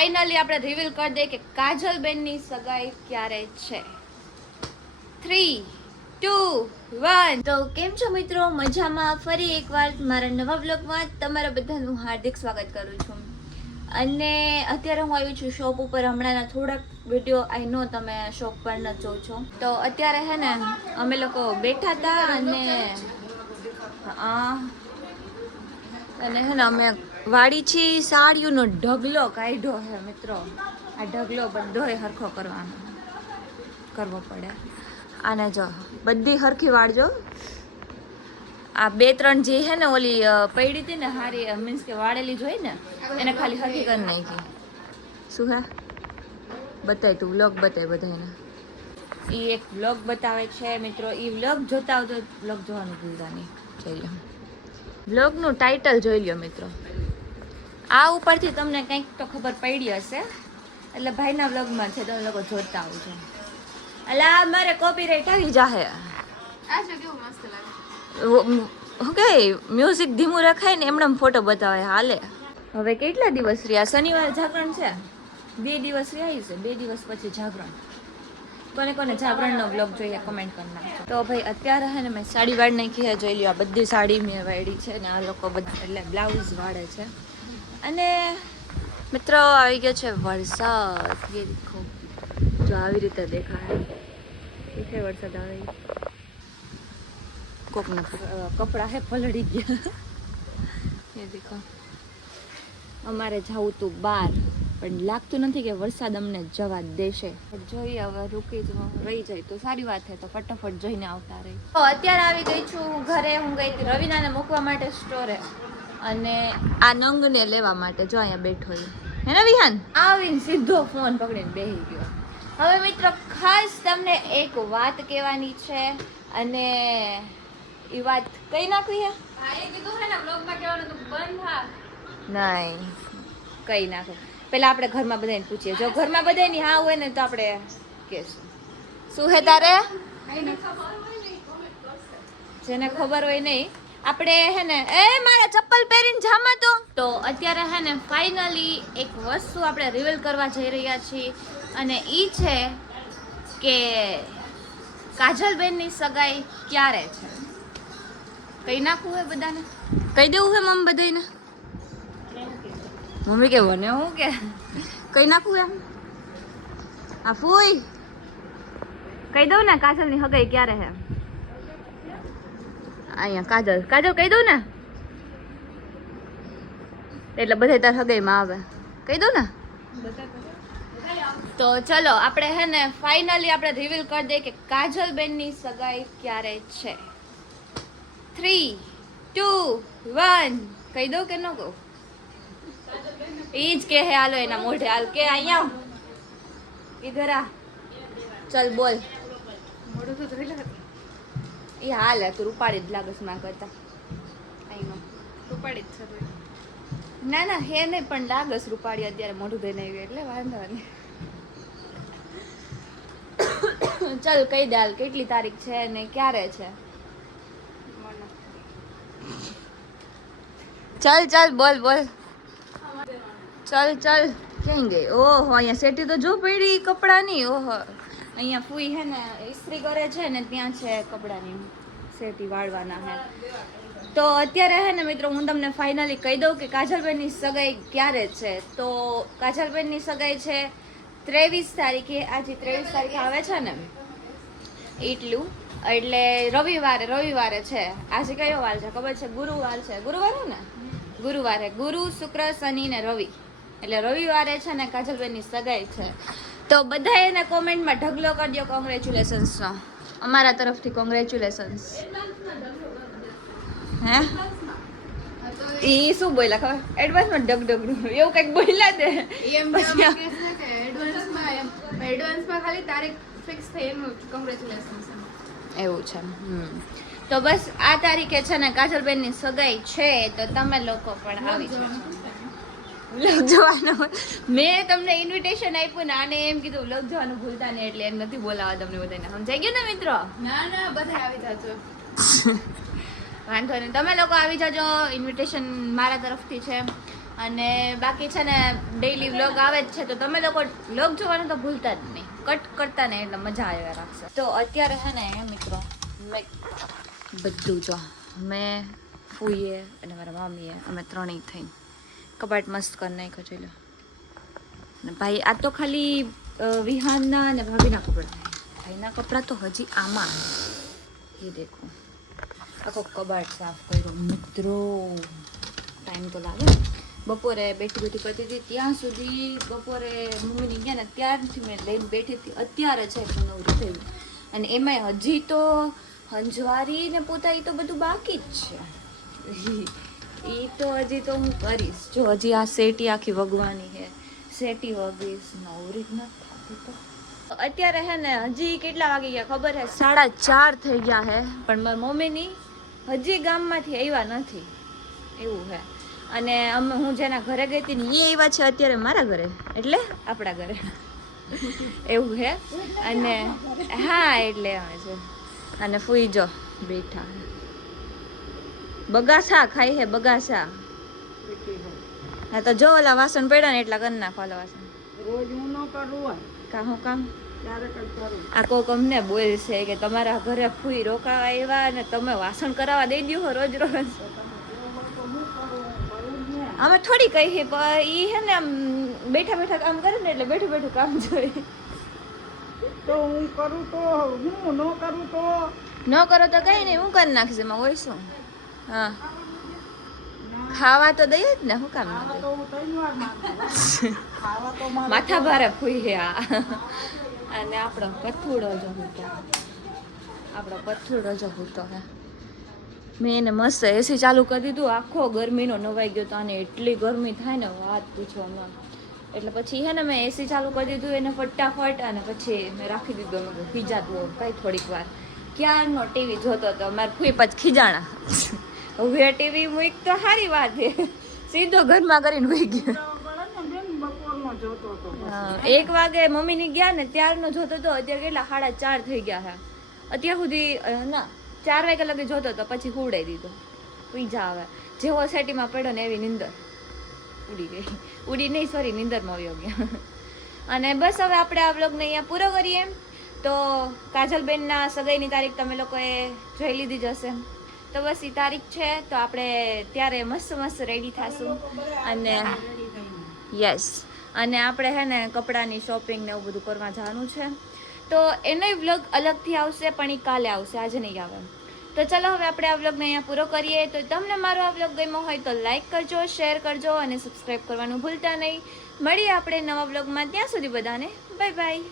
Finally આપણે reveal કરી દઈએ કે કાજલબેનની સગાઈ ક્યારે છે. 3, 2, 1. તો કેમ છો મિત્રો? મજામાં? ફરી એકવાર મારા નવા બ્લોગમાં તમારા બધાનું હાર્દિક સ્વાગત કરું છું. અને અત્યારે હું આવી છું શોપ ઉપર. હમણાંના થોડાક વિડીયો આઈ નો તમે શોપ પર ન જોઉં છો. તો અત્યારે હે ને અમે લોકો બેઠા હતા અને હે ને અમે વાડી છી સાડીઓનો ઢગલો કાઢ્યો હે મિત્રો. આ ઢગલો બધોય હરખો કરવો પડે. આને જો બધી હરખી વાળજો. આ 2-3 જે હે ને ઓલી પડી હતી ને હારી મીન્સ કે વાળેલી જ હોય ને એને ખાલી હરખી કરી નાખી. શું હે બતાય તું વ્લોગ બતાય બધાને. એ એક વ્લોગ બતાવે છે મિત્રો. એ વ્લોગ જોતા હોય તો વ્લોગ જોવાનું ભૂલતા નહીં. જોઈ લો વ્લોગનું ટાઇટલ જોઈ લો મિત્રો. આ ઉપરથી તમને કંઈક તો ખબર પડી હશે. એટલે ભાઈના વ્લોગમાં છે, તમે લોકો જોતા આવજો. એટલે મારે કોપીરાઇટ આવી જાહે. શું કે મ્યુઝિક ધીમું રખાય ને એમણે ફોટો બતાવે હાલે. હવે કેટલા દિવસ રહ્યા? શનિવારે જાગરણ છે, 2 દિવસ રહ્યા છે. 2 દિવસ પછી જાગરણ. કોને કોને જાગરણનો બ્લોગ જોઈએ કમેન્ટ કરી નાખજો. તો ભાઈ અત્યારે હે ને મેં સાડી વાળ નાખી છે. જોઈ લ્યો આ બધી સાડી મેં વાળી છે ને આ લોકો બધા એટલે બ્લાઉઝ વાળે છે. અને મિત્રો આવી ગયો છે વરસાદ. એ દેખો જો આવી રીતે દેખાય છે વરસાદ આવે. કોકના કપડા હે પલળી ગયા. એ દેખો અમારે જવું તું બહાર પણ લાગતું નથી કે વરસાદ અમને જવા દેશે. જોઈએ હવે રૂકી જ રહી જાય તો સારી વાત છે. તો ફટાફટ જઈને આવતા રહી. તો અત્યારે આવી ગઈ છું ઘરે. હું ગઈ હતી રવિનાને મૂકવા માટે સ્ટોરે અને આ નંગને લેવા માટે. જો અહીંયા બેઠો હે ને વિહાન. આવીને સીધો ફોન પકડીને બેસી ગયો. હવે મિત્રો ખાસ તમને એક વાત કહેવાની છે અને એ વાત કઈ નાખવી હે. નહીં કઈ નાખો. પેલા આપણે ઘરમાં બધાને પૂછીએ. જો ઘરમાં બધાની હા હોય ને તો આપણે કહેશું. શું હે તારે? જેને ખબર હોય નહીં આપણે હે ને એ મારા ચપ્પલ પહેરીને જામાં તો અત્યારે હે ને ફાઇનલી એક વસ્તુ આપણે રિવીલ કરવા જઈ રહ્યા છીએ અને ઈ છે કે કાજલબેનની સગાઈ ક્યારે છે. કઈ નાખવું હે બધાને? કહી દેવું હે મમ્મી બધાને? મમ્મી કે બને હું કે કઈ નાખવું એમ? આ ફૂઈ કહી દઉં ને કાજલની સગાઈ ક્યારે હે? અહીંયા કાજલ કહી દઉં ને એટલે બધા તાર સગાઈમાં આવે. કહી દઉં ને તો ચલો આપણે હે ને ફાઇનલી આપણે રિવીલ કરી દઈએ કે કાજલબેનની સગાઈ ક્યારે છે. 3, 2, 1. કહી દઉં કે ન કહું? ઈ જ કે હે. હાલો એના મોઢે હાલ કે અહીંયા ઇધર આ. ચલ બોલ. મોઢું તો જોઈ લે. એ હાલ તું રૂપાડી જ લાગસ માં કરતા. આઈ નો રૂપાડી જ છે. ના ના હે નહીં પણ લાગસ રૂપાડી. અત્યારે મોઢું ધોઈને આવી એટલે વાંધો નહીં. ચલ કહી દે હાલ કેટલી તારીખ છે ને ક્યારે છે. ચલ બોલ ચલ ક્યાં ગઈ? ઓહો અહીંયા સેટી તો જો પડી કપડાની. ઓહો અહીંયા ફૂઈ હે ને ઇસ્ત્રી કરે છે ને ત્યાં છે કપડાની સેટી વાળવાના હે. તો અત્યારે હે ને મિત્રો હું તમને ફાઇનલી કહી દઉં કે કાજલબેનની સગાઈ ક્યારે છે. તો કાજલબેનની સગાઈ છે 23 તારીખે. આજે 23 તારીખે આવે છે ને એટલું એટલે રવિવારે છે. આજે કયો વાર છે ખબર છે? ગુરુવાર છે. ગુરુવારે ને ગુરુવારે ગુરુ શુક્ર શનિ ને રવિ એટલે રવિવારે છે ને કાજલબેનની સગાઈ છે. તો બધા એને કોમેન્ટમાં ઢગલો કરી દો કોંગ્રેચ્યુલેશન્સ નો. અમારા તરફથી કોંગ્રેચ્યુલેશન્સ. હે એ શું બોલ્યા ખબર? એડવાન્સમાં ડગ એવું કંઈક બોલ્યા દે. એડવાન્સમાં ખાલી તારીખ ફિક્સ થઈ એનું કોંગ્રેચ્યુલેશન્સ એવું છે. તો બસ આ તારીખે છે ને કાજલબેનની સગાઈ છે. તો તમે લોકો પણ આવી જજો વ્લોગ જોવાનું. મેં તમને ઇન્વિટેશન આપ્યું ને આને એમ કીધું વ્લોગ જોવાનું ભૂલતા નહીં એટલે એમ નથી બોલાવા તમને બધાને. સમજાઈ ગયું ને મિત્રો? ના બધા આવી જજો. વાંધો નહીં તમે લોકો આવી જજો. ઇન્વિટેશન મારા તરફથી છે અને બાકી છે ને ડેઈલી વ્લોગ આવે જ છે, તો તમે લોકો વ્લોગ જોવાનું તો ભૂલતા જ નહીં, કટ કરતા ને એટલે મજા આવ્યા રાખશે. તો અત્યારે છે ને મિત્રો મેં બધું જો મેં ફૂઈએ અને મારા મામીએ અમે ત્રણેય થઈને કબાટ મસ્ત કરી નાખ્યો છે. ને ભાઈ આ તો ખાલી વિહાનના અને ભાભીના કપડાં, ભાઈના કપડાં તો હજી આમાં એ દેખો. આખો કબાટ સાફ કર્યો મિત્રો, ટાઈમ તો લાગે ને. બપોરે બેઠી કરતી હતી ત્યાં સુધી, બપોરે મમ્મીની ગયા ને ત્યારથી મેં લઈને બેઠી હતી, અત્યારે છે નવરી થયું. અને એમાંય હજી તો હંજવારી ને પોતા એ તો બધું બાકી જ છે. એ તો હજી તો હું કરીશ. જો હજી આ સેટી આખી વગવાની છે, સેટી વગીશ, નવરી જ નથી થતી. તો અત્યારે હે ને હજી કેટલા વાગી ગયા ખબર હે? 4:30 થઈ ગયા હે, પણ મારી મમ્મીની હજી ગામમાંથી આવ્યા નથી એવું હે. અને અમે હું જેના ઘરે ગઈ હતી ને એ આવ્યા છે અત્યારે મારા ઘરે, એટલે આપણા ઘરે એવું હે. અને હા એટલે આવે છે. અને ફૂઈ જો બેઠા બગાસા ખાઈ હે, બગાસા. હા તો જો ઓલા વાસણ પડ્યા ને એટલા કરી નાખો. ઓલા વાસણ રોજ હું ન કરું, કામ કામ ક્યારેક જ કરું. આ કોક અમને બોલશે કે તમારા ઘરે ફૂઈ રોકાવા આવ્યા અને તમે વાસણ કરાવવા દઈ દો હો રોજ રોજ. અમે થોડી કહીએ પણ ઈ હે ને આમ બેઠા બેઠા કામ કરે ને એટલે બેઠું બેઠું કામ જોઈએ. તો હું કરું તો હું ન કરું તો ન કરો તો કઈ નહીં, હું કરી નાખીશ એમાં હોય શું. હા ખાવા તો દઈએ જ ને, શું કામ ન દઈએ? તો હું 3 વાર મારું. ખાવા તો મારે માથા ભારે ફૂઈ હે આ. અને આપણો કથુડો જો હતો, આપણો કથુડો જો હતો હે. મેં એને મસ્ત એસી ચાલુ કરી દીધું, આખો ગરમીનો નવાઈ ગયો તો. આને એટલી ગરમી થાય ને વાત પૂછો ન. એટલે પછી હે ને મેં એસી ચાલુ કરી દીધું એને ફટાફટ, અને પછી મેં રાખી દીધું. મેં ખીજાતું કઈ થોડીક વાર. ક્યારનો ટીવી જોતો હતો મારે ફૂઈ, પછી ખીજાણા. હવે ટીવી મૂક તો સારી વાત છે, સીધો ઘરમાં કરીને હોઈ ગયો. બપોરનો જોતો હતો. 1 વાગે મમ્મીની ગયા ને ત્યારનો જોતો હતો. અત્યારે કેટલા 4:30 થઈ ગયા છે. અત્યાર સુધી ના 4 વાગે લગે જોતો હતો, પછી હુવડાવી દીધો. પીઝા આવે જેવો સેટીમાં પડ્યો ને એવી નીંદર ઉડી ગઈ. ઉડી નહીં, સોરી, નીંદરમાં વયો ગયા. અને બસ હવે આપણે આ વ્લોગને અહીંયા પૂરો કરીએ. તો કાજલબેનના સગાઈની તારીખ તમે લોકોએ જોઈ લીધી જ હશે. તો બસ એ તારીખ છે, તો આપણે ત્યારે મસ્ત મસ્ત રેડી થશું. અને યસ, અને આપણે હે ને કપડાની શોપિંગ ને એવું બધું કરવા જવાનું છે. તો એનોય વ્લોગ અલગથી આવશે, પણ એ કાલે આવશે, આજે નહીં આવે. તો ચલો હવે આપણે આ વ્લોગને અહીંયા પૂરો કરીએ. તો તમને મારો આ વ્લોગ ગમ્યો હોય તો લાઈક કરજો, શેર કરજો અને સબસ્ક્રાઈબ કરવાનું ભૂલતા નહીં. મળીએ આપણે નવા વ્લોગમાં. ત્યાં સુધી બધાને બાય બાય.